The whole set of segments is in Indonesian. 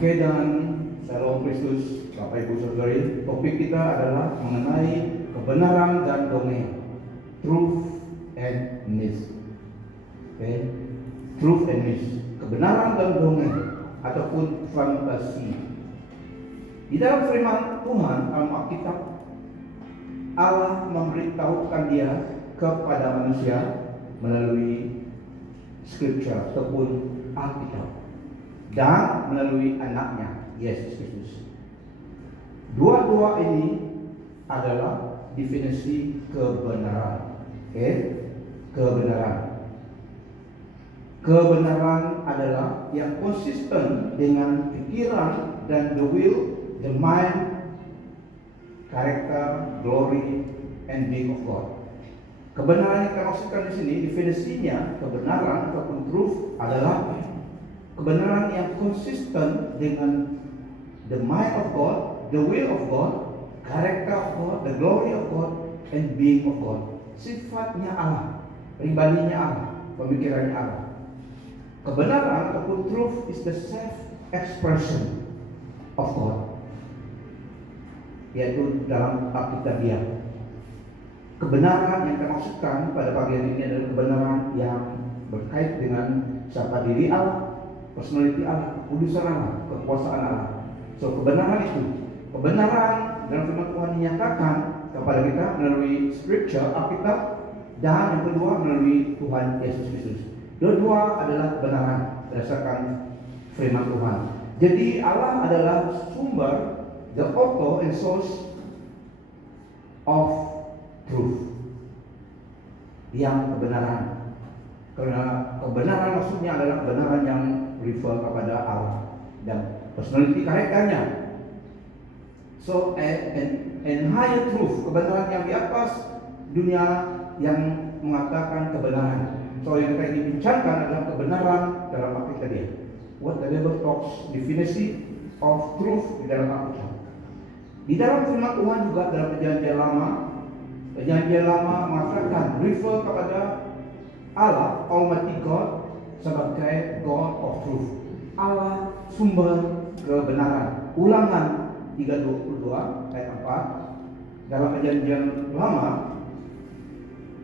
Oke, dan Shalom Kristus, Bapak Ibu Saudari. Topik kita adalah mengenai kebenaran dan dongeng, truth and myth. Oke, truth and myth, kebenaran dan dongeng ataupun fantasi. Di dalam firman Tuhan dalam Alkitab, Allah memberitahukan Dia kepada manusia melalui Scripture ataupun Alkitab, dan melalui anaknya Yesus Kristus. Dua-dua ini adalah definisi kebenaran. Oke? Kebenaran. Kebenaran adalah yang konsisten dengan pikiran dan the will, the mind, karakter, glory, and being of God. Kebenaran yang kita maksudkan di sini, definisinya kebenaran ataupun truth adalah kebenaran yang konsisten dengan the mind of God, the will of God, character of God, the glory of God, and being of God. Sifatnya Allah, pribadinya Allah, pemikirannya Allah. Kebenaran ataupun truth is the self-expression of God, yaitu dalam Alkitabiah. Kebenaran yang kita maksudkan pada pagi hari ini adalah kebenaran yang berkait dengan siapa diri Allah, personality Allah, kudusan Allah, kekuasaan Allah. So kebenaran itu, kebenaran dalam firman Tuhan dinyatakan kepada kita melalui Scripture, Alkitab, dan yang kedua melalui Tuhan Yesus Kristus. Dua-dua adalah kebenaran berdasarkan firman Tuhan. Jadi Allah adalah sumber, the author and source of truth, yang kebenaran. Karena kebenaran maksudnya adalah kebenaran yang refer kepada Allah dan personality karakternya. So and higher truth, kebenaran yang di atas dunia yang mengatakan kebenaran. So yang kita ingin bincangkan adalah kebenaran dalam Alkitab tadi. What the Bible talks, definisi of truth di dalam Alkitab. Di dalam firman Tuhan juga dalam Perjanjian Lama mengatakan refer kepada Allah, Almighty God, sebagai God of Truth. Allah sumber kebenaran. Ulangan 3:22 ayat 4. Dalam Perjanjian Lama,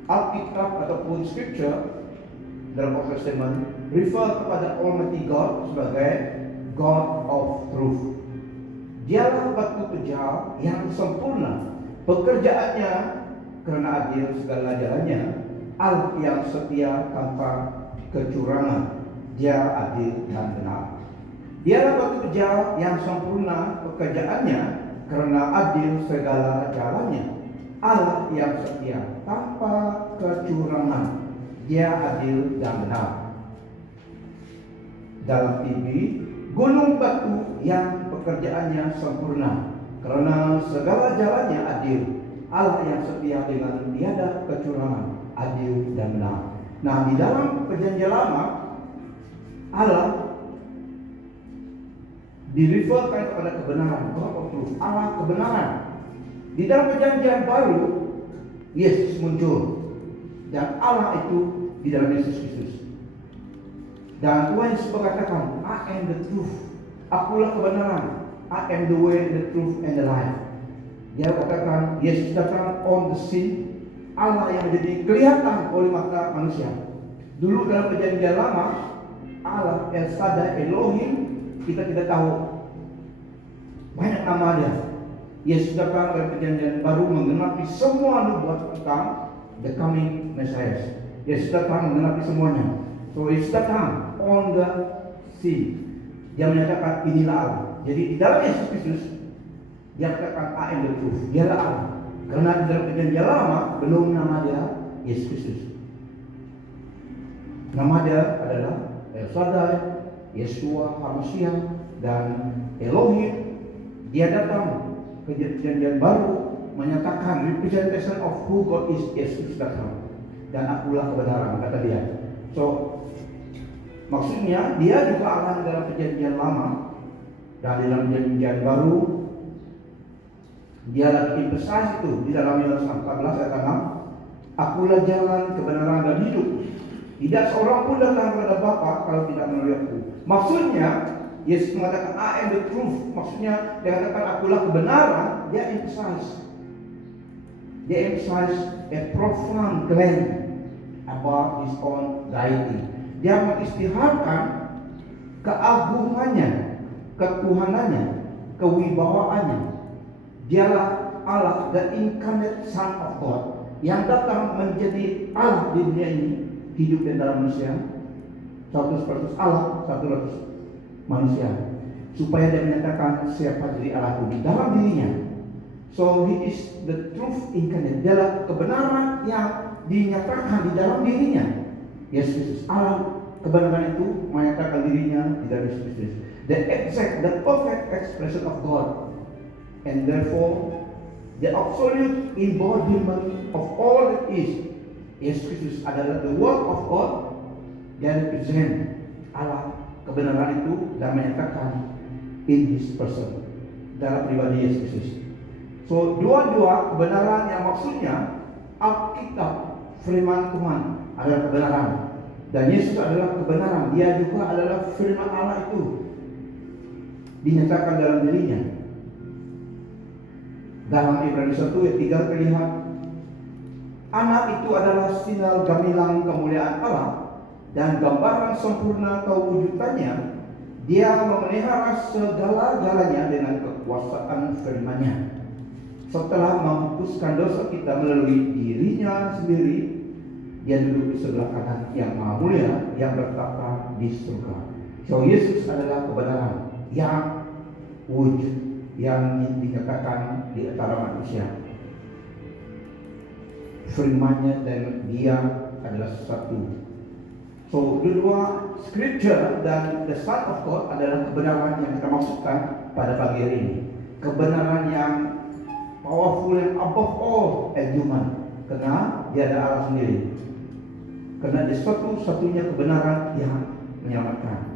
Alkitab ataupun Scripture dalam Old Testament refer kepada Almighty God sebagai God of Truth. Dialah batu pejal yang sempurna, pekerjaannya karena adil segala jalannya. Allah yang setia tanpa kecurangan, Dia adil dan benar. Dialah batu pejal yang sempurna, pekerjaannya karena adil segala jalannya. Allah yang setia tanpa kecurangan, Dia adil dan benar. Dalam TB, gunung batu yang pekerjaannya sempurna karena segala jalannya adil. Allah yang setia dengan tiada kecurangan, adil dan benar. Nah, di dalam Perjanjian Lama, Allah direferkan kepada kebenaran, God of Truth, Allah kebenaran. Di dalam Perjanjian Baru, Yesus muncul, dan Allah itu di dalam Yesus Kristus. Dan Tuhan Yesus berkatakan, I am the truth, akulah kebenaran, I am the way, the truth, and the life. Dia katakan Yesus datang on the scene, Allah yang menjadi kelihatan oleh mata manusia. Dulu dalam Perjanjian Lama, Allah El Shaddai, Elohim, kita tidak tahu banyak nama Dia. Yesus datang dalam Perjanjian Baru menggenapi semua nubuat tentang the coming Messiah. Yesus datang menggenapi semuanya. So Yesus datang on the scene. Dia menyatakan inilah Allah. Jadi di dalam Yesus Kristus, Dia katakan I am the truth, Dialah Allah. Karena di dalam Perjanjian Lama belum nama Dia Yesus Kristus. Nama Dia adalah El Shaddai, Yeshua HaMashiach, dan Elohim. Dia datang ke Perjanjian Baru menyatakan representation of who God is. Yesus datang, dan akulah kebenaran, kata Dia. So maksudnya Dia juga Allah dalam Perjanjian Lama, dan di dalam Perjanjian Baru Dia lagi emphasize itu di dalam Yohanes 14 ayat 6. Akulah jalan, kebenaran dan hidup. Tidak seorang pun datang kepada Bapa kalau tidak melalui aku. Maksudnya Yesus mengatakan I am the truth. Maksudnya dia katakan akulah kebenaran. Dia emphasize a profound claim about his own deity. Dia mengisytiharkan keagungannya, ketuhanannya, kewibawaannya. Dialah Allah, the incarnate Son of God, yang datang menjadi Allah di dunia ini, hidup di dalam manusia, 100% Allah, 100% manusia, supaya dia menyatakan siapa diri Allah itu di dalam dirinya. So he is the truth incarnate. Dialah kebenaran yang dinyatakan di dalam dirinya. Yesus Kristus Allah, kebenaran itu menyatakan dirinya di dalam Yesus Kristus. The perfect expression of God, and therefore the absolute embodiment of all that is. Yesus Kristus adalah the word of God. Dia represent Allah, kebenaran itu, dan menyatakan in his person, dalam pribadi Yesus Kristus. So dua-dua kebenaran yang maksudnya Alkitab, firman Tuhan adalah kebenaran, dan Yesus adalah kebenaran. Dia juga adalah firman Allah itu dinyatakan dalam dirinya. Dalam Ibrani 1 ayat 3 terlihat anak itu adalah sinar gamilang kemuliaan Allah dan gambaran sempurna kewujudannya. Dia memelihara segala-galanya dengan kekuasaan firman-Nya. Setelah menghapuskan dosa kita melalui dirinya sendiri, dia duduk di sebelah kanan yang maha mulia, yang bertata di surga. So Yesus adalah kebenaran yang wujud, yang dinyatakan di antara manusia. Firman-Nya dan dia adalah satu. So dua scripture dan the Son of God adalah kebenaran yang kita maksudkan pada pagi hari ini. Kebenaran yang powerful and above all and human, karena dia ada Allah sendiri. Karena dia satu-satunya kebenaran yang menyelamatkan.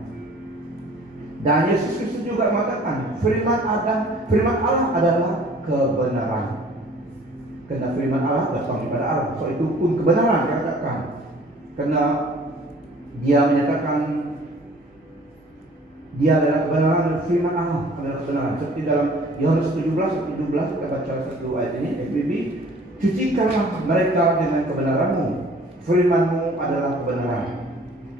Dan Yesus Kristus juga mengatakan firman Allah adalah kebenaran. Karena firman Allah datang daripada Allah. So itu pun kebenaran dia katakan. Karena dia menyatakan dia adalah kebenaran, dan firman Allah adalah kebenaran. Seperti dalam Yohanes 17 kita baca satu ayat ini, FBB, cucikanlah mereka dengan kebenaran-Mu. Firman-Mu adalah kebenaran.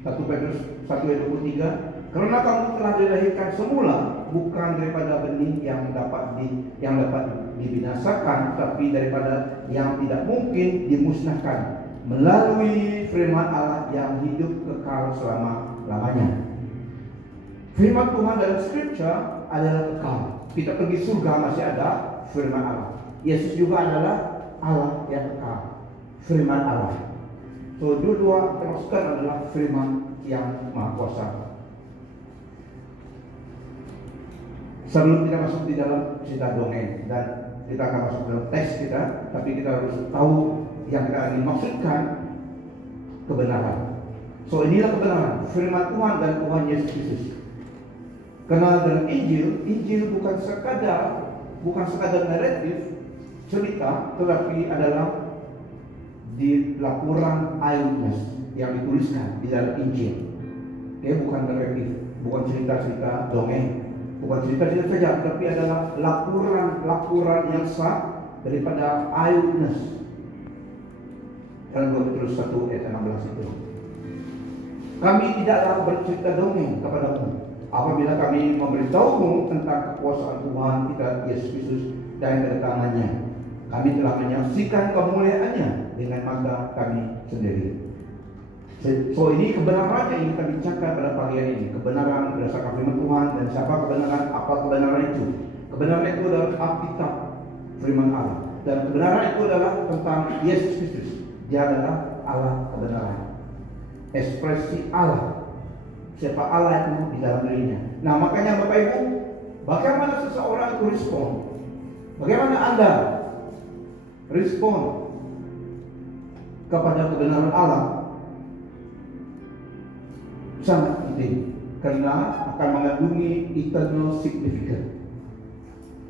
1 Petrus 1 ayat 23, karena kamu telah dilahirkan semula bukan daripada benih yang dapat dibinasakan, tapi daripada yang tidak mungkin dimusnahkan melalui firman Allah yang hidup kekal selama-lamanya. Firman Tuhan dalam Scripture adalah kekal. Kita pergi surga masih ada firman Allah. Yesus juga adalah Allah yang kekal, firman Allah. So dua-dua termasukkan adalah firman yang maha kuasa. Sebelum kita masuk di dalam cerita dongeng dan kita akan masuk dalam teks kita, tapi kita harus tahu yang kita ingin maksudkan, kebenaran. So inilah kebenaran, firman Tuhan dan Tuhan Yesus Kristus. Karena dalam Injil bukan sekadar naratif cerita, tetapi adalah di laporan eyewitness yang dituliskan di dalam Injil. Bukan naratif, bukan cerita-cerita dongeng. Bukan cerita-cerita saja, tapi adalah laporan yang sah daripada eyewitness. Dalam 2 Petrus 1 ayat 16 itu. Kami tidaklah bercerita dongeng kepadamu apabila kami memberitahumu tentang kekuasaan Tuhan kita Yesus Kristus dan kedatangannya. Kami telah menyaksikan kemuliaannya dengan mata kami sendiri. So ini kebenaran yang kita bincangkan pada pagi hari ini. Kebenaran berdasarkan firman Tuhan, dan siapa kebenaran, apa kebenaran itu. Kebenaran itu adalah Alkitab, firman Allah. Dan kebenaran itu adalah tentang Yesus Kristus. Dia adalah Allah kebenaran, ekspresi Allah. Siapa Allah itu di dalam dirinya. Nah makanya Bapak Ibu, bagaimana seseorang itu respon? Bagaimana Anda respon kepada kebenaran Allah? Sangat penting, karena akan mengandungi eternal significance.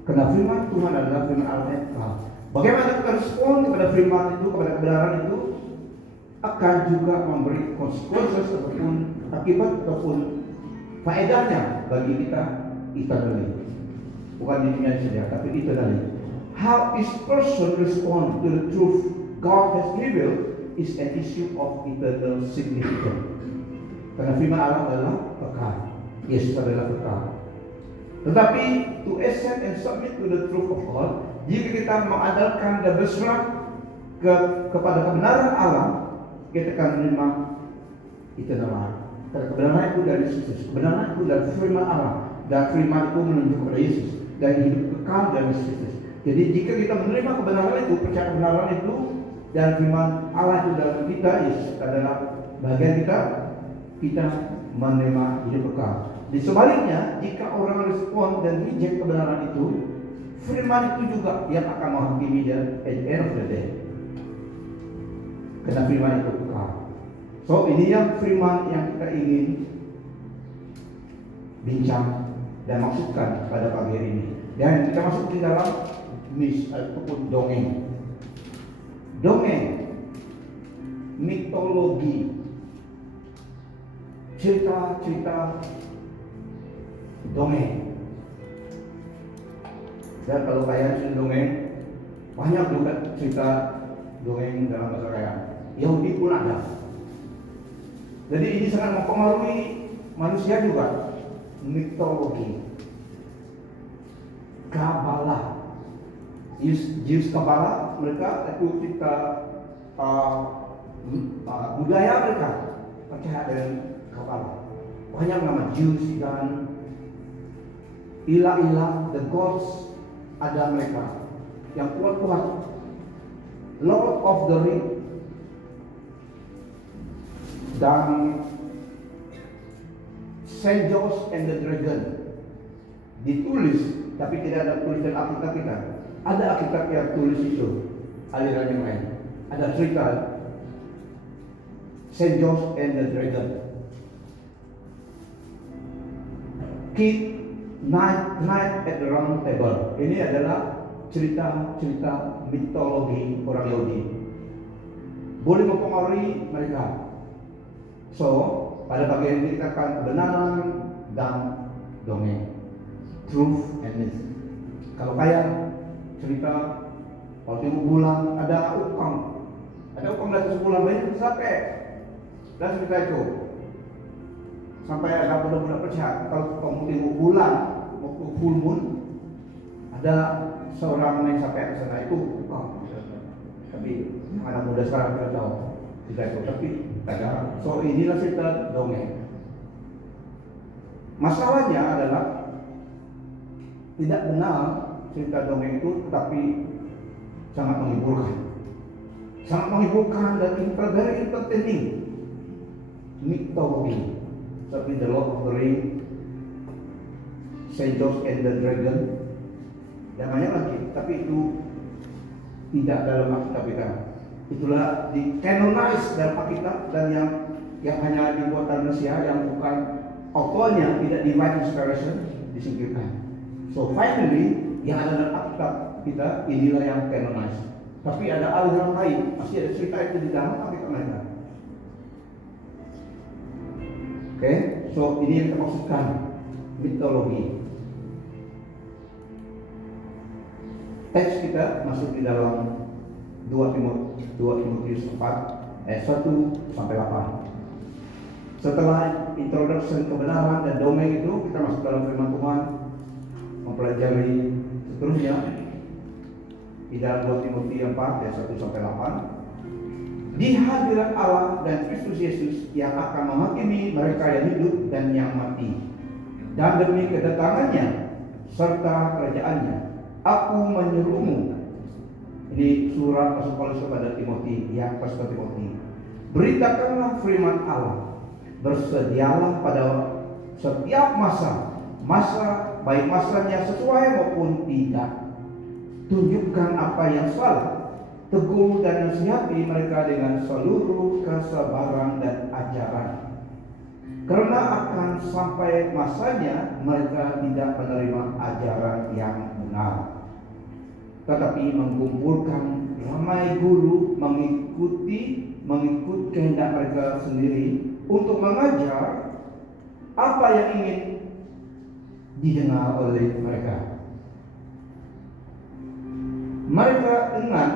Karena firman Tuhan adalah firman Allah yang kekal. Bagaimana kita respon kepada firman itu, kepada kebenaran itu, akan juga memberi konsekuensi ataupun akibat ataupun faedahnya bagi kita eternally. Bukan di dunia saja, tapi eternally. How each person respond to the truth God has revealed is an issue of eternal significance. Karena firman Allah adalah kekal, Yesus adalah kekal. Tetapi to accept and submit to the truth of God, jika kita mengandalkan dan berserah kepada kebenaran Allah, kita akan menerima eternal life. Karena kebenaran itu dari Yesus, kebenaran itu dari firman Allah, dan firman itu menunjuk kepada Yesus dan hidup kekal dari Yesus. Jadi jika kita menerima kebenaran itu, percaya kebenaran itu dan firman Allah itu dalam kita, Yesus adalah bagian kita menerima hidup kekal. Di sebaliknya, jika orang respon dan reject kebenaran itu, firman itu juga yang akan menghakimi dia at the end of the day. Karena firman itu kekal. So ini yang firman yang kita ingin bincang dan maksudkan pada pagi hari ini. Dan kita masuk di dalam ataupun dongeng. Dongeng, mitologi, cerita-cerita dongeng. Dan kalau kalian dongeng, banyak juga cerita dongeng dalam bahasa kaya. Yahudi pun ada. Jadi ini sangat mempengaruhi manusia juga. Mitologi, Kabbalah, Jews Kabbalah, mereka itu cerita budaya mereka percaya dengan Kabbalah. Banyak nama Jews dan ilah-ilah, the gods ada mereka yang kuat-kuat. Lord of the Ring dan Saint George and the Dragon ditulis, tapi tidak ada tulisan Alkitab kita. Ada Alkitab yang tulis itu aliran yang lain. Ada cerita Saint George and the Dragon, Night at the Round Table. Ini adalah cerita-cerita mitologi orang Yahudi. Boleh mempengaruhi mereka. So, pada bagian ini kita akan kebenaran dan dongeng, truth and myth. Kalau kalian cerita waktu bulan ada ukang dari sebulan banyak sampai dan cerita itu sampai ada budak-budak percaya kalau kamu tengok bulan waktu full moon ada seorang yang sampai ke sana itu ukang. Tapi anak muda sekarang tidak tahu cerita itu, tapi ada. So inilah cerita dongeng. Masalahnya adalah tidak benar cerita dongeng itu, tetapi sangat menghiburkan dan very entertaining. Mitologi seperti The Lord of the Ring, Saint George and the Dragon, dan banyak lagi. Tapi itu tidak dalam Alkitab kita. Itulah di canonize dalam Alkitab, dan yang hanya dibuat manusia, yang bukan autornya, tidak divine inspiration, disingkirkan. So finally, yang ada dalam Alkitab kita, inilah yang canonize. Tapi ada aliran lain, masih ada cerita itu di dalam Alkitab mereka. Oke, so ini yang kita maksudkan mitologi. Teks kita masuk di dalam 2 Timotius 4 ayat 1 sampai 8. Setelah introduction kebenaran dan dongeng itu, kita masuk dalam firman Tuhan, mempelajari seterusnya di dalam 2 Timotius 4 ayat 1 sampai 8. Di hadirat Allah dan Kristus Yesus yang akan menghakimi mereka yang hidup dan yang mati, dan demi kedatangannya serta kerajaannya, aku menyuruhmu. Ini surat Rasul Paulus kepada Timoti, yang Pastor Timoti. Beritakanlah firman Allah, bersedialah pada setiap masa baik masanya sesuai maupun tidak. Tunjukkan apa yang salah, tegur dan nasihati mereka dengan seluruh kesabaran dan ajaran. Karena akan sampai masanya mereka tidak menerima ajaran yang benar, tetapi mengumpulkan ramai guru mengikut kehendak mereka sendiri untuk mengajar apa yang ingin didengar oleh mereka. Mereka dengan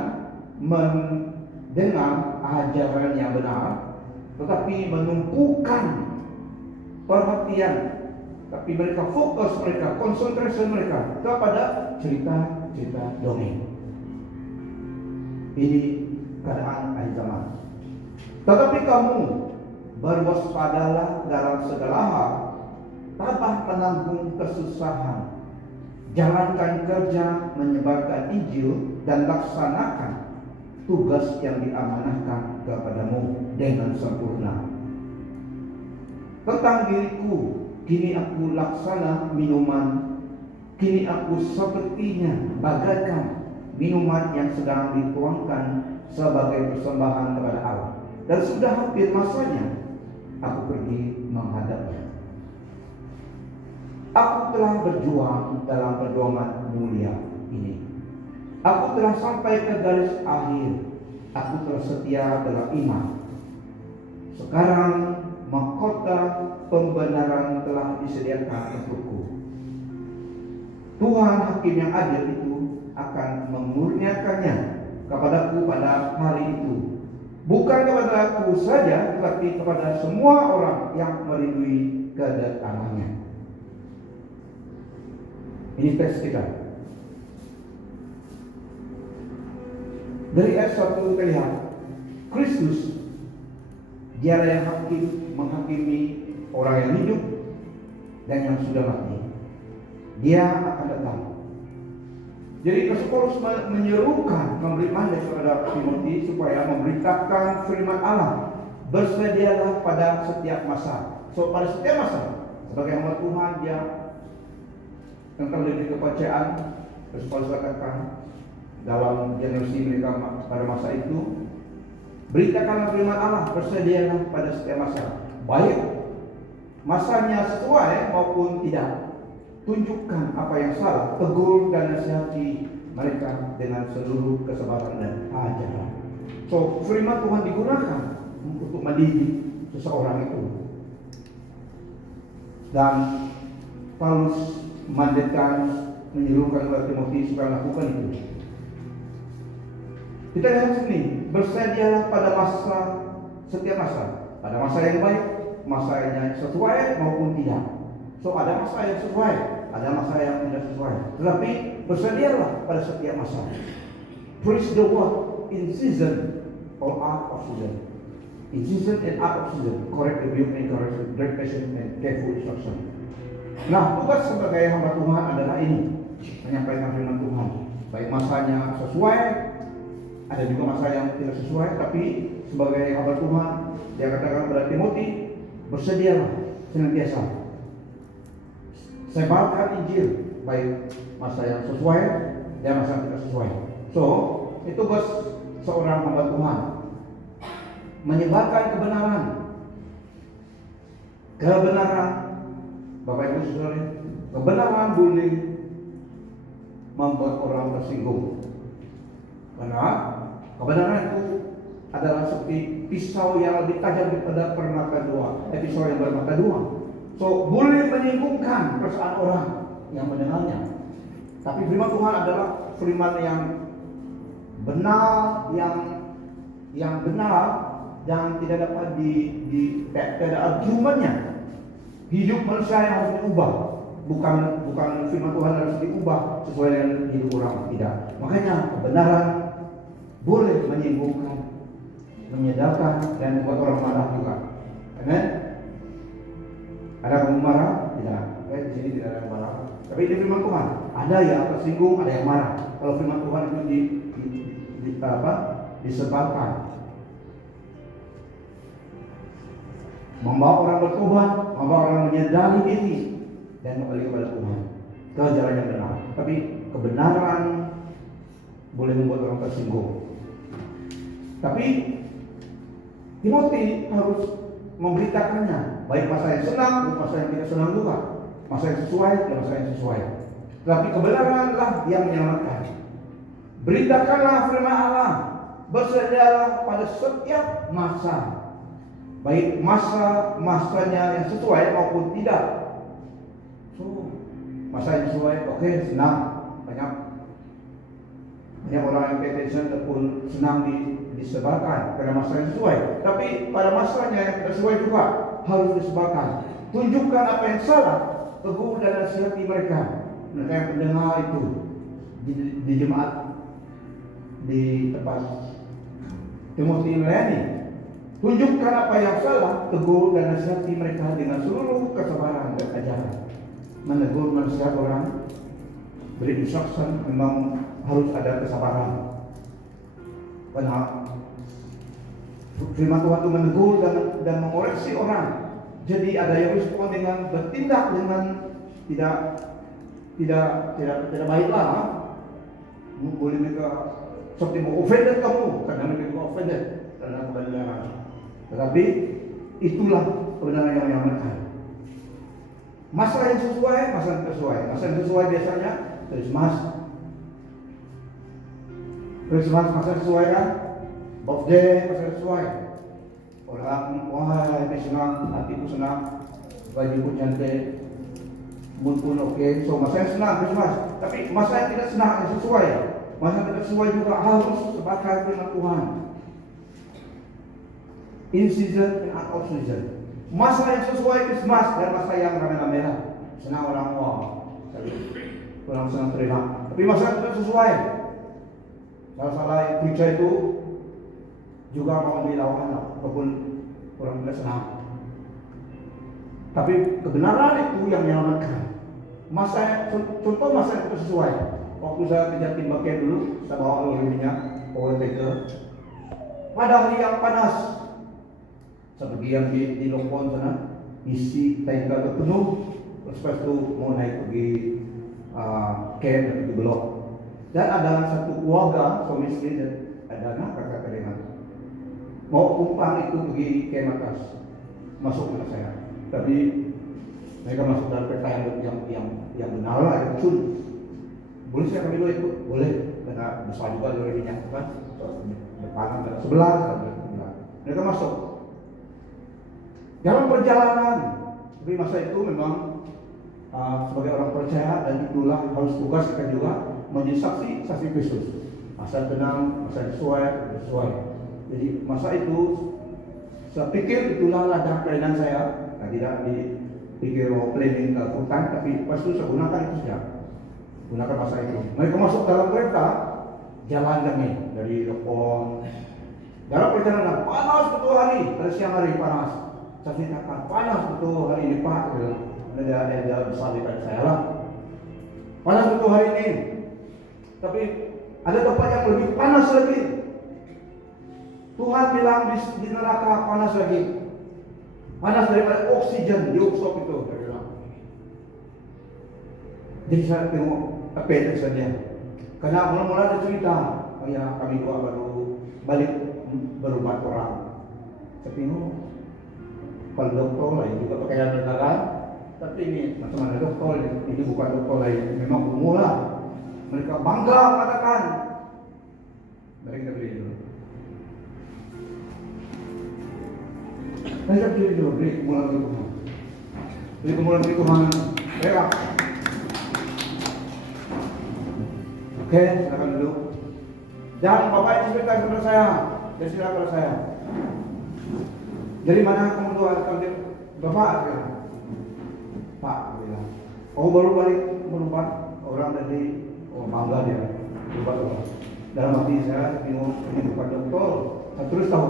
mendengar ajaran yang benar, tetapi menumpukan perhatian, tapi mereka fokus, mereka konsentrasi mereka kepada cerita-cerita dongeng. Ini keadaan akhir zaman. Tetapi kamu berwaspadalah dalam segala hal, tabah menanggung kesusahan, jalankan kerja menyebarkan Injil, dan laksanakan tugas yang diamanahkan kepadamu dengan sempurna. Tentang diriku, kini aku laksana minuman, kini aku sepertinya bagaikan minuman yang sedang dituangkan sebagai persembahan kepada Allah, dan sudah hampir masanya aku pergi menghadapnya. Aku telah berjuang dalam perjuangan mulia ini. Aku telah sampai ke garis akhir. Aku telah setia dalam iman. Sekarang mahkota pembenaran telah disediakan untukku. Tuhan Hakim yang adil itu akan memurniakannya kepadaku pada hari itu. Bukan kepada aku saja, tetapi kepada semua orang yang merindui kedatangannya. Ini teks kita. Dari ayat 1 kita lihat, Kristus dialah yang menghakimi orang yang hidup dan yang sudah mati. Dia akan datang. Jadi Rasul Paulus menyerukan, memberi mandat kepada Timotius supaya memberitakan firman Allah. Bersedialah pada setiap masa. So pada setiap masa, sebagai hamba Tuhan, dia tentang lebih kepercayaan. Rasul Paulus katakan dalam generasi mereka pada masa itu, beritakanlah firman Allah, bersedialah pada setiap masa, baik masanya sesuai maupun tidak. Tunjukkan apa yang salah, tegur dan nasihati mereka dengan seluruh kesabaran dan ajaran. So firman Tuhan digunakan untuk mendidik seseorang itu. Dan Paulus memandatkan, menyuruhkan kepada Timotius supaya melakukan itu. Kita lihat sini, bersedialah pada masa, setiap masa. Pada masa yang baik, masa yang sesuai maupun tidak. So ada masa yang sesuai, ada masa yang tidak sesuai. Tetapi bersedialah pada setiap masa. Preach the word in season or out of season. In season and out of season. Correct, rebuke, encourage, direct, patient, and careful instruction. Nah, tugas sebagai hamba Tuhan adalah ini, menyampaikan firman Tuhan. Baik masanya sesuai, ada juga masa yang tidak sesuai. Tapi sebagai hamba Tuhan, dia katakan kepada Timotius, bersedialah senantiasa. Sebarkan Injil, baik masa yang sesuai dan masa yang tidak sesuai. So, itu tugas seorang hamba Tuhan, menyebarkan kebenaran. Kebenaran, Bapak Ibu Saudara, kebenaran boleh membuat orang tersinggung. Karena kebenaran itu adalah seperti pisau yang lebih tajam daripada permata dua, pisau yang bermata dua. So boleh menyinggungkan perasaan orang yang mendengarnya. Tapi firman Tuhan adalah firman yang benar, yang benar, dan tidak dapat tidak ada argumennya. Hidup manusia yang harus diubah, bukan firman Tuhan harus diubah sesuai dengan hidup orang, tidak. Makanya kebenaran boleh menyinggungkan, menyedarkan, dan membuat orang marah juga. Amen. Ada kamu marah? Tidak. Di sini tidak ada yang marah. Tapi ini firman Tuhan. Ada yang tersinggung, ada yang marah. Kalau firman Tuhan itu disebarkan, membawa orang bertobat, membawa orang menyadari diri dan kembali kepada Tuhan, ke jalan yang benar. Tapi kebenaran boleh membuat orang tersinggung. Tapi Timotius harus memberitakannya, baik masa yang senang, baik masa yang tidak senang juga, masa yang sesuai dan masa yang sesuai. Tapi kebenaranlah yang menyelamatkan. Beritakanlah firman Allah, bersedialah pada setiap masa. baik masanya yang sesuai maupun tidak. So, masa yang sesuai, oke, senang, banyak orang yang pay attention ataupun senang disebarkan karena masa yang sesuai. Tapi pada masanya yang tidak sesuai juga harus disebarkan. Tunjukkan apa yang salah, tegur dan nasihati mereka yang pendengar itu di jemaat di tempat Timothy melayani. Tunjukkan apa yang salah, tegur dan nasihati mereka dengan seluruh kesabaran dan ajaran. Menegur manusia orang, beri instruction, memang harus ada kesabaran. Karena firman Tuhan itu menegur dan mengoreksi orang. Jadi ada yang respon dengan bertindak dengan tidak baiklah. Boleh mereka seperti mau offended kamu, karena mereka offended karena kebenaran. Tetapi itulah kebenaran yang menyelamatkan. Masa yang sesuai, masa yang sesuai. Masa yang sesuai biasanya Christmas masa sesuai kan? Birthday masa sesuai. Orang wah ini senang, hatiku senang, bajuku cantik, mood pun oke. So masa yang senang Christmas. Tapi masa yang tidak senang yang sesuai. Masa yang tidak sesuai juga harus sebagai firman Tuhan. In season and out of season. Masa yang sesuai Christmas dan masa yang rame-rame lah. Senang orang orang senang terima. Tapi masa yang tidak sesuai. Salah-salah yang preacher itu juga mau dilawan ataupun orang tidak senang. Tapi kebenaran itu yang menyelamatkan. Contoh masa yang tidak sesuai. Waktu saya kerja tim bagian dulu, saya bawa lorinya, power taker. Pada hari yang panas, seperti yang di Lompon sana, isi tanker penuh, lepas itu mau naik pergi camp dan pergi blok. Dan ada satu keluarga, suami istri dan ada anak kakak dengan mau kumpang itu pergi camp atas, masuk ke saya. Tapi mereka masuk dalam peta yang benar lah, yang betul. Boleh saya kami dulu ikut? Boleh, karena besar juga lorinya kan, depan ada 11, mereka masuk. Dalam perjalanan, tapi masa itu memang sebagai orang percaya dan itulah harus tugas kita juga menjadi saksi Kristus. Masa tenang, masa sesuai. Jadi masa itu saya pikir itulah ladang pelayanan saya. Nah, tidak dipikir mau planning full time, tapi pas itu saya gunakan itu saja. Gunakan masa itu. Mereka masuk dalam kereta, jalan kami dari Lepon. Dalam perjalanan panas betul hari, dari siang hari panas. Saya ceritakan panas betul hari ini Pak. Ada besar daripada saya lah. Panas betul hari ini. Tapi ada tempat yang lebih panas lagi. Tuhan bilang di neraka panas lagi. Panas daripada oksigen, diokso itu. Jadi saya tengok apa yang saja. Karena mula-mula ada cerita, ya kami dua baru balik berobat orang. Saya tengok kalau dokter lain juga pakaian negara, tapi ini macam mana dokter ini bukan dokter lain, memang bermula. Mereka bangga mengatakan mereka beri dulu. Mereka beri dulu, beri kemuliaan beri Tuhan. Beri kemuliaan beri Tuhan. Mereka. Oke, silakan dulu. Jangan Bapak ini cerita kepada saya. Dia cerita kepada saya. Dari mana kamu keluar? Bapak bilang. Pak bilang. Oh baru balik berobat orang dari bangga dia berobat orang. Dalam hati saya bingung ini bukan dokter. Saya terus tahu.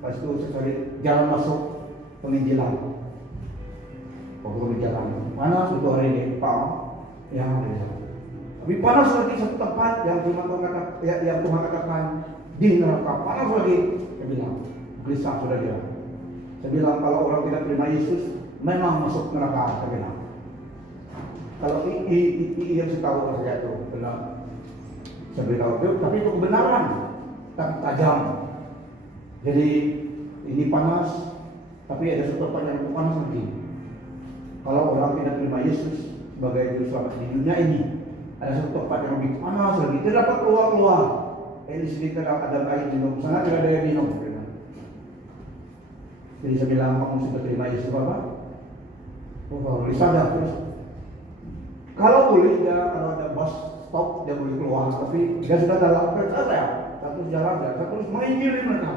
Pas itu saya cari jalan masuk penginjilan. Waktu jalan mana suatu hari ini Pak yang ada. Tapi panas lagi satu tempat yang Tuhan katakan di neraka panas lagi. Saya bilang gelisah sudah dia. Saya bilang kalau orang tidak terima Yesus memang masuk neraka. Saya bilang kalau yang saya tahu saya itu benar. Saya beritahu itu, tapi itu kebenaran, tapi tajam. Jadi ini panas, tapi ada satu tempat yang lebih panas lagi. Kalau orang tidak terima Yesus sebagai juru selamat di dunia ini, ada satu tempat yang lebih panas lagi. Tidak dapat keluar. Di sini tidak ada air minum, sana tidak ada air minum. Jadi saya bilang, kamu sudah terima Yesus apa? Oh, disadar terus. Kalau boleh dia, kalau ada bus stop dia boleh keluar, tapi dia sudah dalam kereta saya. Satu jalan dia, satu menginjili mereka.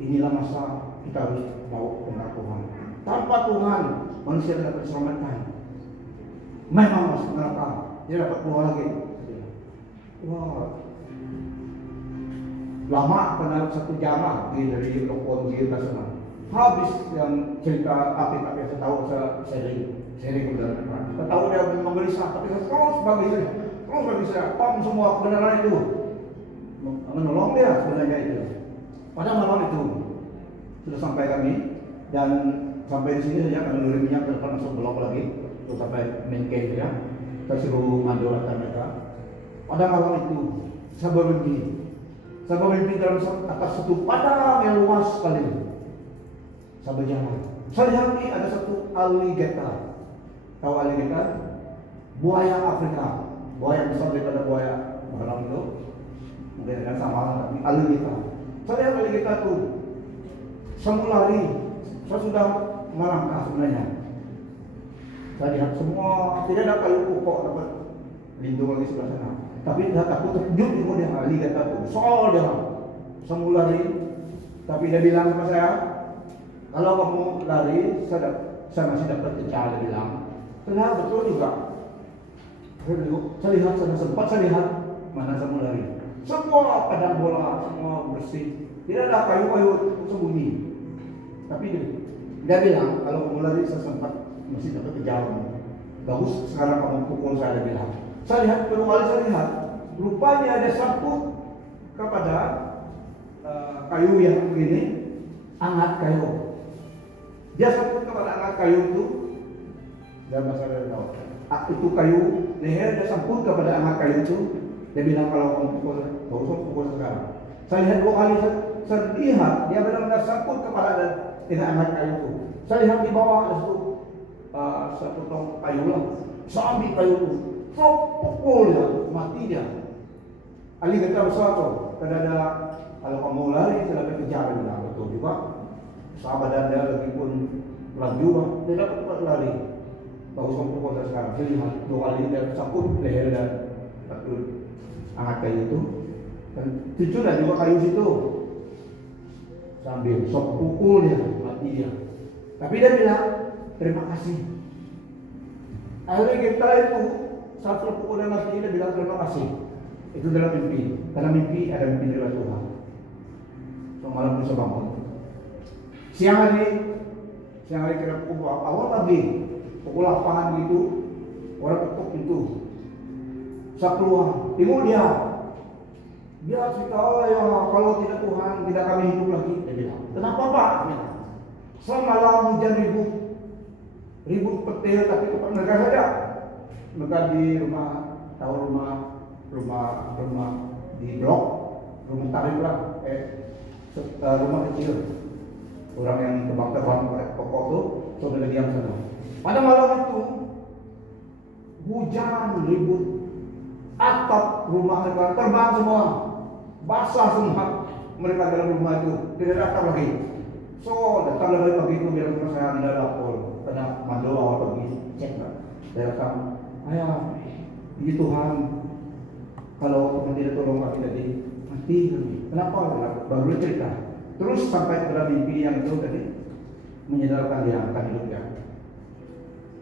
Inilah masa kita harus bawa kepada Tuhan. Tanpa Tuhan, manusia tidak dapat diselamatkan. Memang masuk neraka, dia dapat keluar lagi. Wah, lama kena 1 jam dari telepon dia ke sana. Habis yang cerita tapi saya tahu saya sharing kebenaran. Saya tahu dia menggelisah, tapi saya terus bagi saya, pam semua kebenaran itu, menolong dia sebenarnya itu. Pada malam itu sudah sampai kami dan sampai di sini saja kami luri minyak ke depan masuk blok lagi, terus sampai main camp ya. Saya suruh mandorkan mereka. Pada malam itu saya bermimpi dalam atas satu padang yang luas sekali. Saya berjalan. Saya lihat ini ada satu alligator. Tahu alligator? Buaya Afrika. Buaya besar daripada buaya barang itu. Mungkin dengan sama tapi alligator. Saya lihat alligator itu. Semua lari. Saya sudah melangkah sebenarnya. Saya lihat semua, tidak ada kayu pokok dapat lindung lagi sebelah sana. Tapi saya takut terkejut di dia alligator itu. Soal dia. Semua lari. Tapi dia bilang sama saya, kalau kamu lari, saya masih dapat kejar. Dia bilang, kenapa betul juga. Saya lihat, saya lihat mana semua lari. Semua padang bola, semua bersih. Tidak ada kayu-kayu sembunyi. Tapi dia bilang, kalau kamu lari, saya sempat masih dapat kejar. Bagus, sekarang kamu pukul saya, dia bilang. Saya lihat, kedua kali saya lihat, rupanya ada sangkut kepada kayu yang begini, angat kayu. Dia sangkut kepada angat kayu itu, dan masalah tahu. Itu kayu leher, dia sangkut kepada angat kayu itu. Dia bilang kalau kamu pukul sekarang. Saya lihat 2 kali, saya lihat dia benar-benar sangkut kepada angat kayu itu. Saya lihat di bawah ada satu tong kayu lah, saya ambil kayu itu, saya pukul dia, mati dia. Alligator besar tuh, ada kalau kamu lari saya dapat kejar, dia bilang betul juga. Sahabat dia lagi pun laju lah, dia dapat lari. Bagus kamu pukul saya sekarang. Saya lihat 2 kali dia sangkut leher dan angkat kayu itu. Dan cucu dan juga kayu situ. Sambil sok pukul dia, mati dia. Tapi dia bilang terima kasih. Akhirnya kita itu satu pukul dan mati dia bilang terima kasih. Itu dalam mimpi. Karena mimpi ada mimpi dari Tuhan. So malam bisa bangun. Siang hari kira pukul awal pagi, pukul 8 gitu, orang ketuk itu. Saya keluar, tengok dia cerita, oh ya kalau tidak Tuhan, tidak kami hidup lagi. Dia bilang, kenapa Pak? Semalam hujan ribut petir, tapi tempat mereka saja. Mereka di rumah, tahu rumah di blok, rumah tarif lah, rumah kecil. Orang yang terbang pokok itu, coba diam sana. Pada malam itu, hujan ribut, atap rumah mereka terbang semua, basah semua mereka dalam rumah itu, tidak datang lagi. So datang lagi pagi itu bilang sama saya tidak lapor, karena mandor awal pagi cek lah. Saya datang, ayah, ini Tuhan, kalau Tuhan tidak tolong kami tadi, mati lagi. Kenapa? Baru cerita. Terus sampai kepada mimpi yang itu tadi menyadarkan dia akan hidup dia.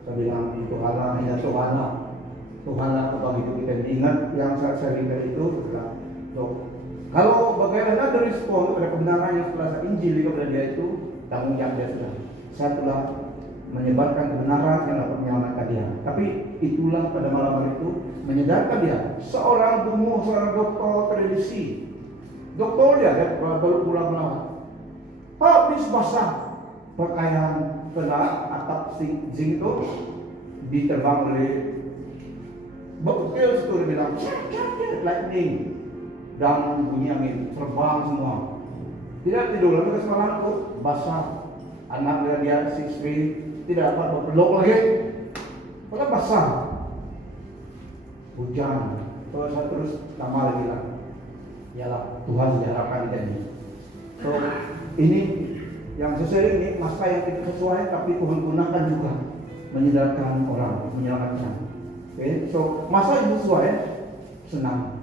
Saya bilang itu Allah, hanya Tuhanlah kebang hidup kita. Ingat yang saya sharingkan itu adalah kalau bagaimana ada respon kepada kebenaran yang setelah saya injili kepada dia itu, tanggung jawab dia sudah. Saya telah menyebarkan kebenaran yang dapat menyelamatkan dia. Tapi itulah pada malam itu menyadarkan dia. Seorang dokter tradisi. Dokter dia baru pulang melawat. Habis basah pakaian kena atap zinc itu diterbang oleh betul itu dia bilang lightning dan bunyi angin terbang semua. Tidak tidur lagi semalam itu basah. Anak dia siswi tidak dapat berpeluk lagi. Karena basah. Hujan. Kalau saya terus lama lagi lah. Ialah Tuhan sudah harapkan kita ini. So ini yang sesuai ini, masa yang tidak sesuai, tapi Tuhan gunakan juga menyadarkan orang, menyelamatkan. Oke, so masa yang sesuai senang.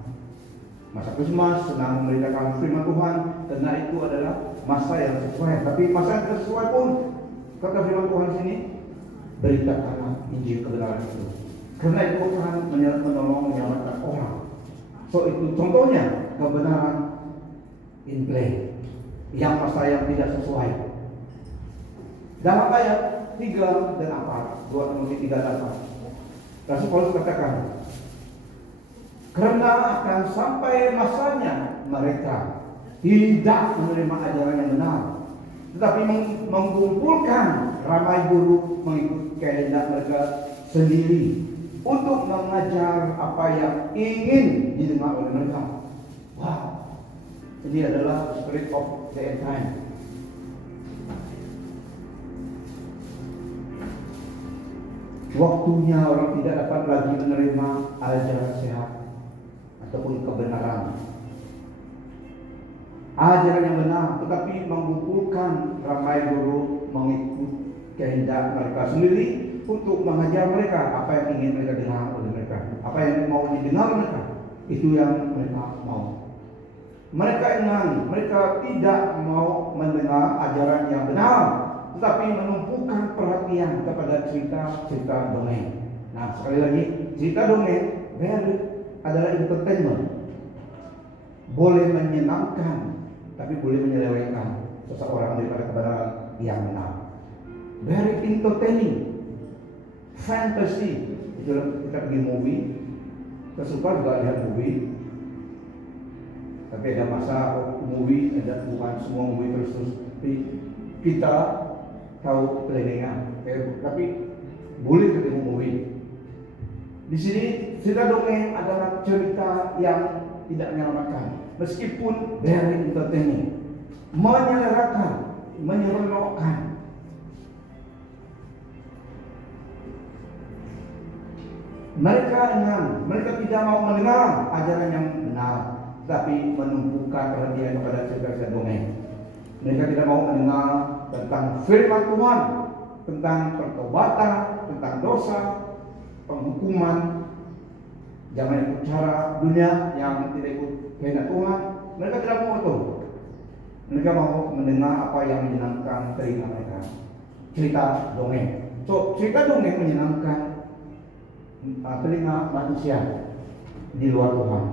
Masa Christmas senang memberitakan firman Tuhan, karena itu adalah masa yang sesuai. Tapi masa yang tidak sesuai pun, kata firman Tuhan sini, beritakanlah Injil kebenaran itu. Karena itu akan menolong menyelamatkan orang. So itu contohnya kebenaran in play, yang masa yang tidak sesuai. Dalam ayat 3 dan 4, 2 Timotius 3 dan 4, Rasul Paulus katakan, karena akan sampai masanya mereka tidak menerima ajaran yang benar, tetapi mengumpulkan ramai guru mengikut kehendak mereka sendiri untuk mengajar apa yang ingin didengar oleh mereka. Wow, ini adalah spirit of the end time. Waktunya orang tidak dapat lagi menerima ajaran sehat ataupun kebenaran, ajaran yang benar, tetapi mengumpulkan ramai guru mengikut kehendak mereka sendiri untuk mengajar mereka apa yang ingin mereka dengar oleh mereka, apa yang mau didengar mereka, itu yang mereka mau. Mereka tidak mau mendengar ajaran yang benar, tetapi menumpukan perhatian kepada cerita-cerita dongeng. Nah, sekali lagi, cerita dongeng adalah entertainment. Boleh menyenangkan, tapi boleh menyelewengkan seseorang daripada kebenaran yang benar. Very entertaining, fantasy. Kita pergi movie, kita suka juga lihat movie. Tapi ada masa movie, ada bukan semua movie terus kita tahu planningan. Tapi boleh ketemu movie. Di sini cerita dongeng adalah cerita yang tidak menyelamatkan, meskipun very entertaining, menyelenggarakan, menyeronokkan. Mereka tidak mau mendengar ajaran yang benar, tapi menumpukan perhatian kepada cerita-cerita dongeng. Mereka tidak mau mendengar tentang firman Tuhan, tentang pertobatan, tentang dosa, penghukuman, jangan ikut cara dunia yang tidak ikut kehendak Tuhan. Mereka tidak mau itu. Mereka mau mendengar apa yang menyenangkan telinga mereka. Cerita dongeng. So, cerita dongeng menyenangkan telinga manusia di luar Tuhan.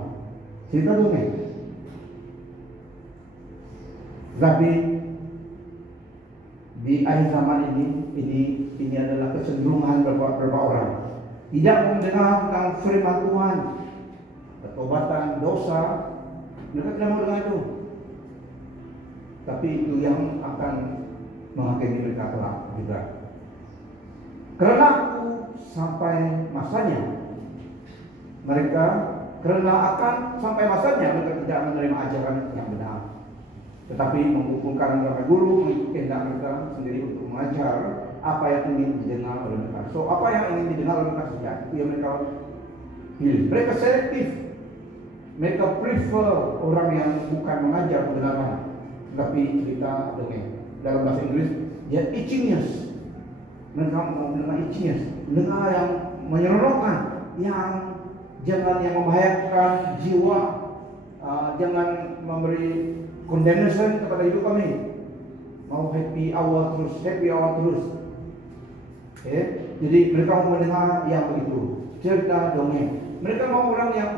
Cerita dongeng. Tapi di akhir zaman ini adalah kecenderungan beberapa orang tidak mendengar tentang firman Tuhan, pertobatan, dosa. Mereka tidak mau dengar itu. Tapi itu yang akan menghakimi mereka kelak juga. Karena sampai masanya mereka tidak menerima ajaran yang benar, tetapi mengumpulkan para guru mengikuti kehendak mereka sendiri untuk mengajar apa yang ingin didengar oleh mereka. So, apa yang ingin didengar oleh mereka saja, itu yang mereka pilih. Mereka selektif. Mereka prefer orang yang bukan mengajar kebenaran, tapi cerita dongeng. Dalam bahasa Inggris, dia itchiness. Mereka mau mendengar itchiness, mendengar yang menyeronokkan, yang membahayakan jiwa, jangan memberi condemnation kepada hidup kami. Mau happy hour terus. Jadi mereka mau mendengar yang begitu, cerita dongeng. Mereka mau orang yang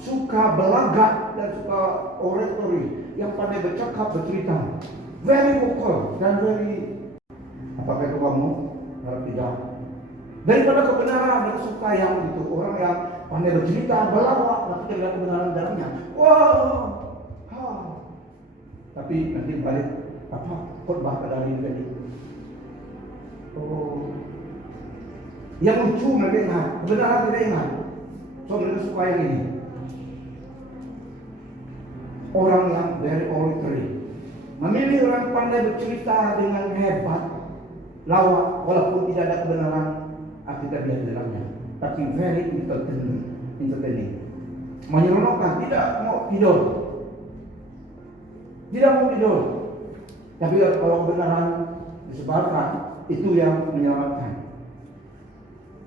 suka belagak dan suka oratory, yang pandai bercakap, bercerita, very vocal dan very. Apakah itu kamu? Kalau tidak, daripada kebenaran, mereka suka yang itu, orang yang pandai bercerita, berlawak, tapi tidak ada kebenaran dalamnya. Tapi nanti balik khotbah dari tadi. Yang lucu mereka ingat, kebenaran tidak ingat. So mereka suka yang ini. Orang yang very oratory, memilih orang pandai bercerita dengan hebat, lawak, walaupun tidak ada kebenaran akibat di dalamnya, tapi very entertaining, menyeronokkan, tidak mau tidur. Tapi kalau kebenaran disebarkan, itu yang menyelamatkan.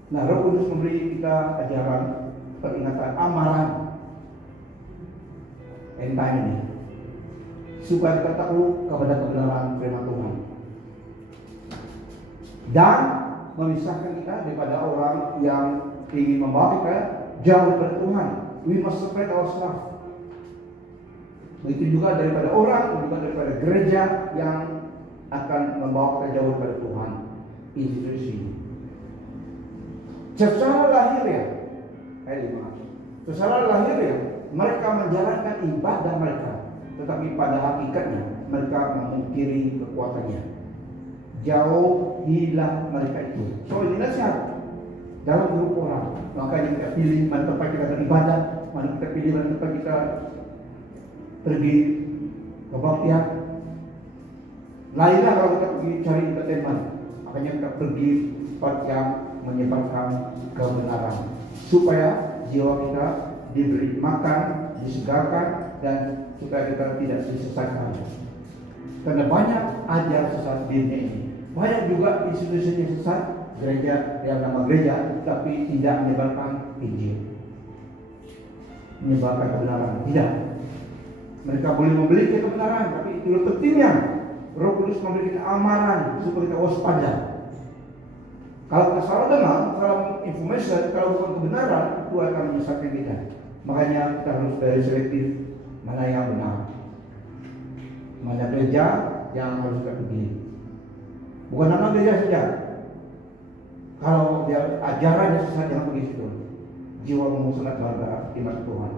Nah, Roh Kudus memberi kita ajaran, peringatan, amaran end time ini, supaya kita tahu kepada kebenaran firman Tuhan dan memisahkan kita daripada orang yang ingin membawa kita jauh dari Tuhan. We must separate ourselves. Begitu juga daripada orang, juga daripada gereja yang akan membawa kita jauh dari Tuhan. Institusi. Secara lahiriah, secara lahiriah mereka menjalankan ibadah mereka, tetapi pada hakikatnya mereka memungkiri kekuatannya. Jauh hilang mereka itu. So ini nasihat dalam grup orang. Makanya kita pilih mana tempat kita beribadah, mana kita pilih mana tempat kita pergi kebaktian. Lainlah kalau kita pergi cari entertainment. Makanya kita pergi tempat yang menyebarkan kebenaran, supaya jiwa kita diberi makan, disegarkan, dan supaya kita tidak disesatkan. Karena banyak ajar sesat di dunia ini. Banyak juga institusi sesat, gereja yang nama gereja, tapi tidak menyebarkan Injil, menyebarkan kebenaran. Tidak. Mereka boleh membeli kebenaran, tapi itu pentingnya Roh Kudus memberikan amaran supaya kita waspada. Kalau kita salah dengar, kalau informasi, kalau bukan kebenaran, itu akan menyesatkan kita. Makanya kita harus very selektif mana yang benar, mana gereja yang harus kita pilih. Bukan nama gereja saja. Kalau dia ajarannya sesat, jangan pergi situ. Jiwamu sangat berharga iman Tuhan.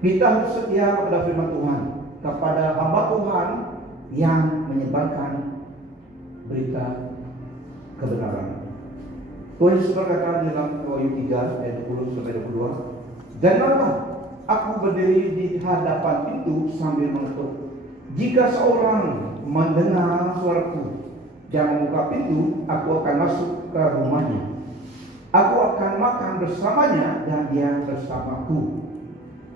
Kita harus setia kepada firman Tuhan, kepada hamba Tuhan yang menyebarkan berita kebenaran. Tuhan Yesus berkata dalam Wahyu 3 ayat 20 sampai 22, "Janganlah aku berdiri di hadapan pintu sambil mengetuk. Jika seorang mendengar suaraku dan membuka pintu, aku akan masuk ke rumahnya. Aku akan makan bersamanya dan dia bersamaku.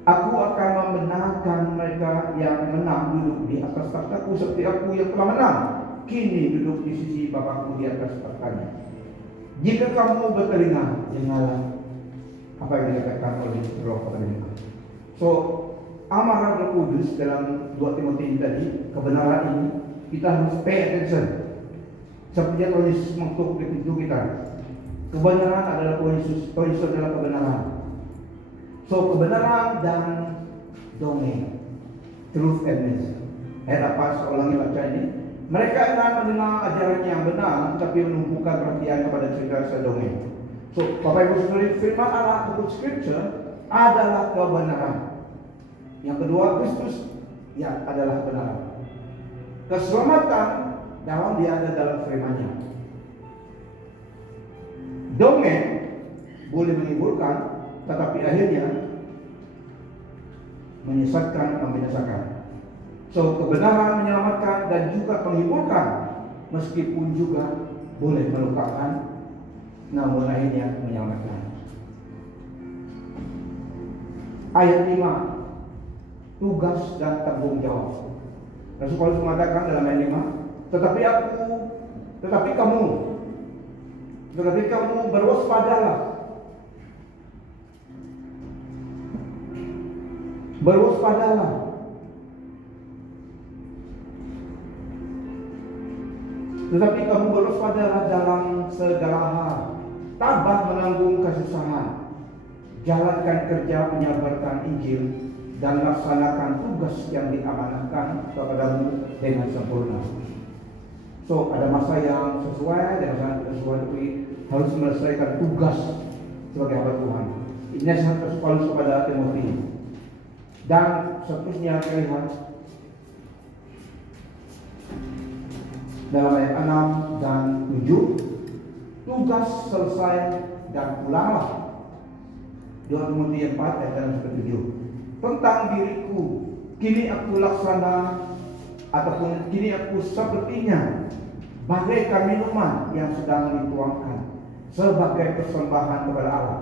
Aku akan membenarkan mereka yang menang duduk di atas takhtaku seperti aku yang telah menang kini duduk di sisi Bapakku di atas tahtanya. Jika kamu bertelinga, dengarlah apa yang dikatakan oleh Roh kepada mereka." So, amaran Roh Kudus dalam 2 Timotius tadi, kebenaran ini kita harus pay attention. Seperti yang Tuhan Yesus mengetuk di pintu kita. Kebenaran adalah Tuhan Yesus adalah kebenaran. So, kebenaran dan dongeng, truth and myth. Ayat apa? Saya ulangi baca ini. Mereka akan mendengar ajaran yang benar, tetapi menumpukan perhatian kepada cerita dongeng. So, Bapak Ibu Saudara, firman Allah atau Scripture adalah kebenaran. Yang kedua, Kristus ya adalah kebenaran. Keselamatan dalam dia ada dalam firman-Nya. Dongeng boleh menghiburkan, tetapi akhirnya menyesatkan, membinasakan. So, kebenaran menyelamatkan dan juga menghiburkan, meskipun juga boleh melukakan, namun akhirnya menyelamatkan. Ayat 5, tugas dan tanggung jawab. Rasul Paulus mengatakan dalam ayat 5, tetapi kamu berwaspadalah. Berwaspadalah. Tetapi kamu berwaspadalah dalam segala hal. Tabah menanggung kesusahan. Jalankan kerja menyabarkan Injil dan laksanakan tugas yang diamanahkan kepadamu dengan sempurna. So, ada masa yang sesuai dan masa yang tidak sesuai, tapi harus menyelesaikan tugas sebagai hamba Tuhan. Ini nasihat Rasul Paulus kepada Timotius. Dan seterusnya kita lihat dalam ayat 6 dan 7, tugas selesai dan pulanglah. 2 Timotius 4 ayat 6 sampai 7. Tentang diriku, kini aku laksana ataupun kini aku sepertinya bagaikan minuman yang sedang dituangkan sebagai persembahan kepada Allah.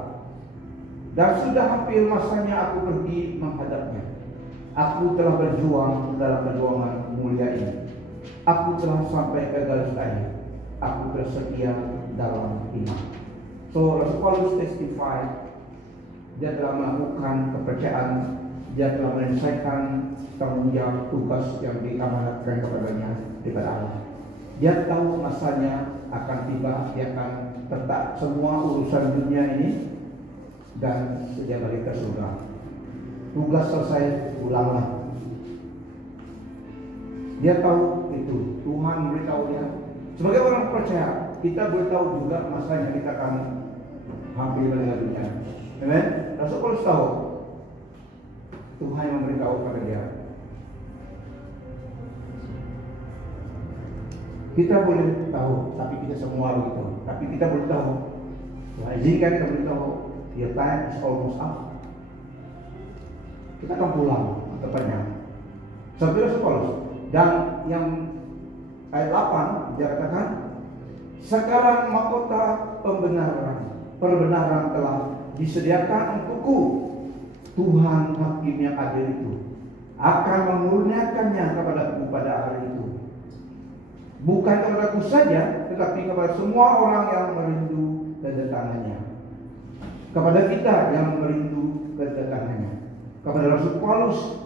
Dan sudah hampir masanya aku pergi menghadapnya. Aku telah berjuang dalam perjuangan mulia ini. Aku telah sampai ke garis akhir. Aku bersetia dalam iman. So Rasul Paulus testify, dia telah melakukan kepercayaan, dia telah menyelesaikan tanggung jawab tugas yang diamanatkan kepadanya daripada Allah. Dia tahu masanya akan tiba, dia akan letak semua urusan dunia ini dan dia balik ke surga. Tugas selesai, ulanglah. Dia tahu itu, Tuhan beritahu dia. Sebagai orang percaya, kita boleh tahu juga masanya kita akan hampir meninggal dunia. Amen. Rasul Paulus tahu, Tuhan yang memberitahu kepada dia. Kita boleh tahu, tapi kita semua begitu. Tapi kita boleh tahu, izinkan kita boleh tahu, your time is almost up. Kita akan pulang tepatnya. Seperti Rasul Paulus. Dan yang ayat 8 dia katakan, sekarang mahkota perbenaran telah disediakan untukku. Tuhan hakim yang adil itu akan mengurniakannya kepadaku pada hari itu. Bukan kepadaku saja, tetapi kepada semua orang yang merindu kedatangannya. Kepada kita yang merindu kedatangannya. Kepada Rasul Paulus,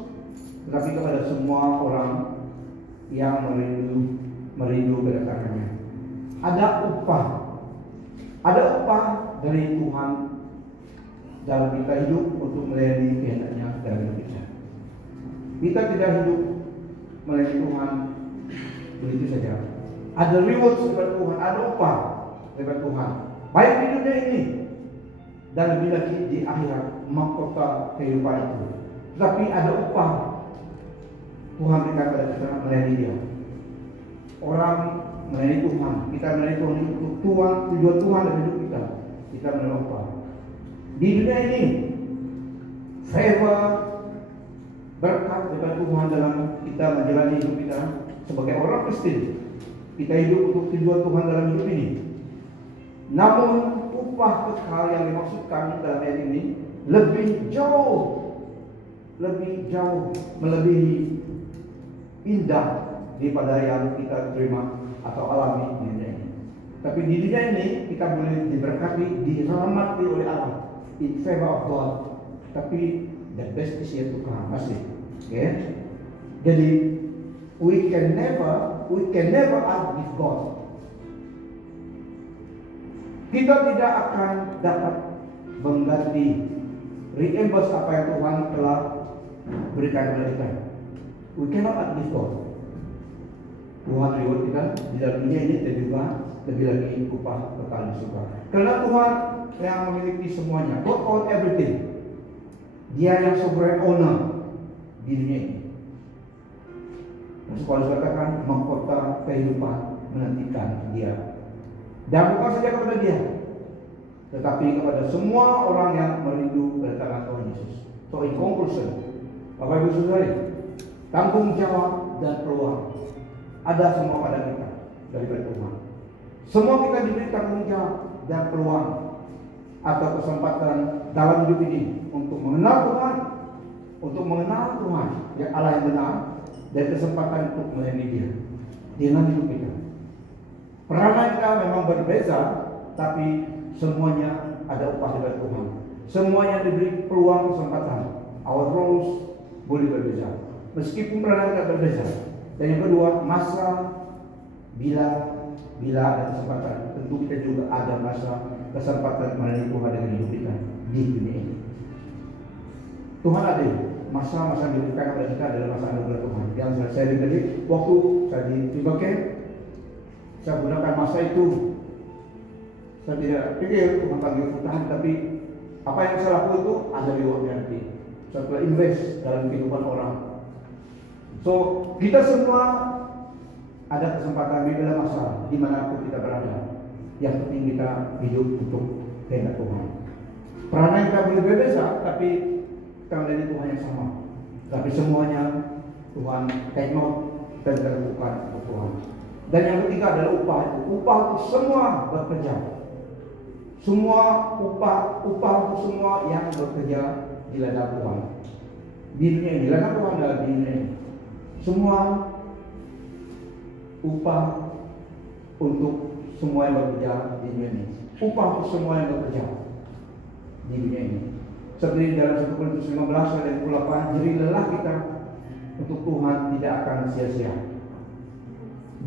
tetapi kepada semua orang yang merindu kedatangannya. Ada upah dari Tuhan dalam kita hidup untuk melayani kehendaknya dalam hidup kita. Kita tidak hidup melayani Tuhan begitu saja. Ada reward daripada Tuhan, ada upah daripada Tuhan, baik di dunia ini dan lebih lagi di akhirat, mahkota kehidupan itu. Tetapi ada upah Tuhan berikan kepada kita melayani Dia. Orang melayani Tuhan, kita melayani Tuhan untuk tujuan Tuhan dalam hidup kita. Kita menerima upah. Di dunia ini, favor, berkat daripada Tuhan dalam kita menjalani hidup kita sebagai orang Kristen. Kita hidup untuk tujuan Tuhan dalam hidup ini. Namun upah kekal yang dimaksudkan dalam ayat ini lebih jauh melebihi indah daripada yang kita terima atau alami di dunia ini. Tapi di dunia ini kita boleh diberkati, dirahmati oleh Allah, in favor of God. Tapi the best is yet to come, masih. Okay? Jadi we can never outgive God. Kita tidak akan dapat mengganti, reimburse apa yang Tuhan telah berikan kepada kita. We cannot outgive God. Tuhan reward kita di dalam dunia ini dan juga lebih lagi upah kekal di surga. Karena Tuhan yang memiliki semuanya, God owns everything. Dia yang sovereign owner di dunia ini. Rasul Paulus katakan mahkota kehidupan menantikan dia. Dan bukan saja kepada dia, tetapi kepada semua orang yang merindu kedatangan Tuhan Yesus. So in conclusion, Bapak Ibu Saudara, tanggung jawab dan peluang ada semua pada kita daripada Tuhan. Semua kita diberi tanggung jawab dan peluang atau kesempatan dalam hidup ini untuk mengenal Tuhan, yang Allah yang benar, dan kesempatan untuk melayani Dia dalam hidup kita. Peranan kita memang berbeza, tapi semuanya ada upah dari Tuhan. Semuanya diberi peluang kesempatan. Our roles boleh berbeza, meskipun peranan kita berbeza. Dan yang kedua, masa bila ada kesempatan, tentu kita juga ada masa kesempatan melayani Tuhan dengan hidup kita di dunia ini. Tuhan ada masa-masa diberikan kepada kita adalah masa anugerah Tuhan. Yang saya tadi waktu saya di Fiba Camp, saya gunakan masa itu. Saya tidak pikir Tuhan panggil Tuhan, tapi apa yang saya lakukan itu ada rewardnya nanti. Saya telah invest dalam kehidupan orang. So kita semua ada kesempatan di dalam masa dimanapun kita berada. Yang penting kita hidup untuk kehendak Tuhan. Peranan kita boleh berbeza, tapi kita menjadi Tuhan yang sama. Tapi semuanya Tuhan cannot kita lakukan untuk Tuhan. Dan yang ketiga adalah upah itu. Upah untuk semua bekerja. Semua upah untuk semua yang bekerja di ladang Tuhan. di dunia ini. Lalu Tuhan dalam dunia ini. Semua upah untuk semua yang bekerja di dunia ini. Upah untuk semua yang bekerja di dunia ini. Seperti dalam 1 Korintus 15 ayat 28, jadi lelah kita untuk Tuhan tidak akan sia-sia.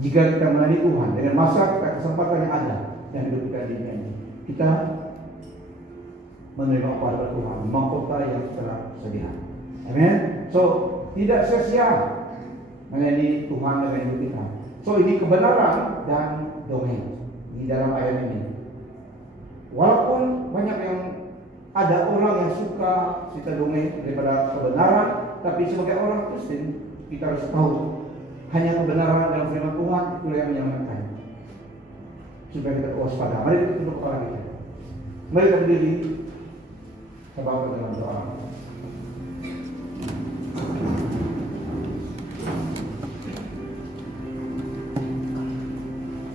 Jika kita melayani Tuhan dengan masa kita, kesempatan yang ada yang hidup kita di dunia ini, kita menerima upah dari Tuhan, mahkota yang telah sedia. Amin. So tidak sia-sia melayani Tuhan dengan hidup kita. So ini kebenaran dan dongeng di dalam ayat ini. Walaupun banyak yang ada orang yang suka cerita dongeng daripada kebenaran, tapi sebagai orang Kristen kita harus tahu hanya kebenaran dalam firman Tuhan itulah yang menyelamatkan. Supaya kita waspada. Mari kita tunduk kepala kita. Mari kita berdiri. Kita bawa dalam doa.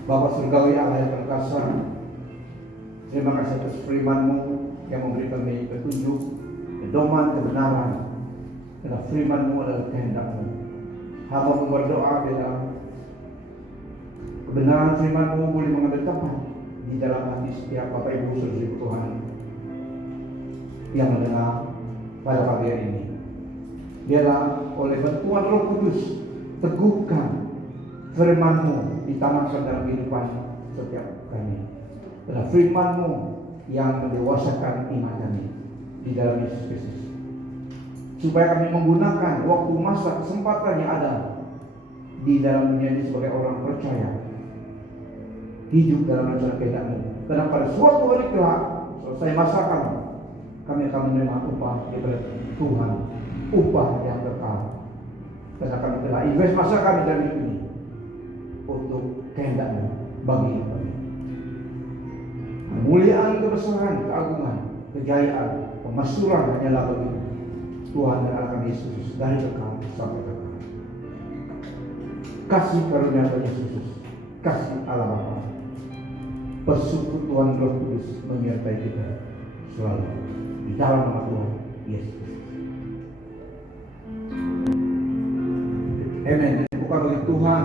Bapa surgawi Allah yang perkasa, terima kasih atas firman-Mu yang memberi kami petunjuk, pedoman kebenaran. Karena firman-Mu adalah kehendak-Mu. Hamba berdoa bila kebenaran firman-Mu boleh mengambil tempat di dalam hati setiap Bapak Ibu saudara Tuhan yang mendengar pada pagi hari ini. Biarlah oleh bantuan Roh Kudus teguhkan firman-Mu ditanamkan dalam kehidupan setiap kami. Adalah firman-Mu yang mendewasakan iman kami di dalam Yesus Kristus. Supaya kami menggunakan waktu masa kesempatan yang ada di dalam dunia ini sebagai orang percaya, hidup dalam rencana kehendak-Mu. Karena pada suatu hari kelak selesai masa kami akan menerima upah daripada Tuhan, upah yang kekal. Karena kami telah invest masa kami dalam hidup ini untuk kehendak-Mu bagi hidup kami. Kemuliaan, kebesaran, keagungan, kejayaan, pemasyuran hanyalah bagi Tuhan dan anak kami Yesus dari kekal sampai kekal. Kasih karunia Tuhan Yesus, kasih Allah Bapa, persekutuan Roh Kudus menyertai kita selalu di dalam nama Tuhan Yesus. Amin. Bukan bagi Tuhan.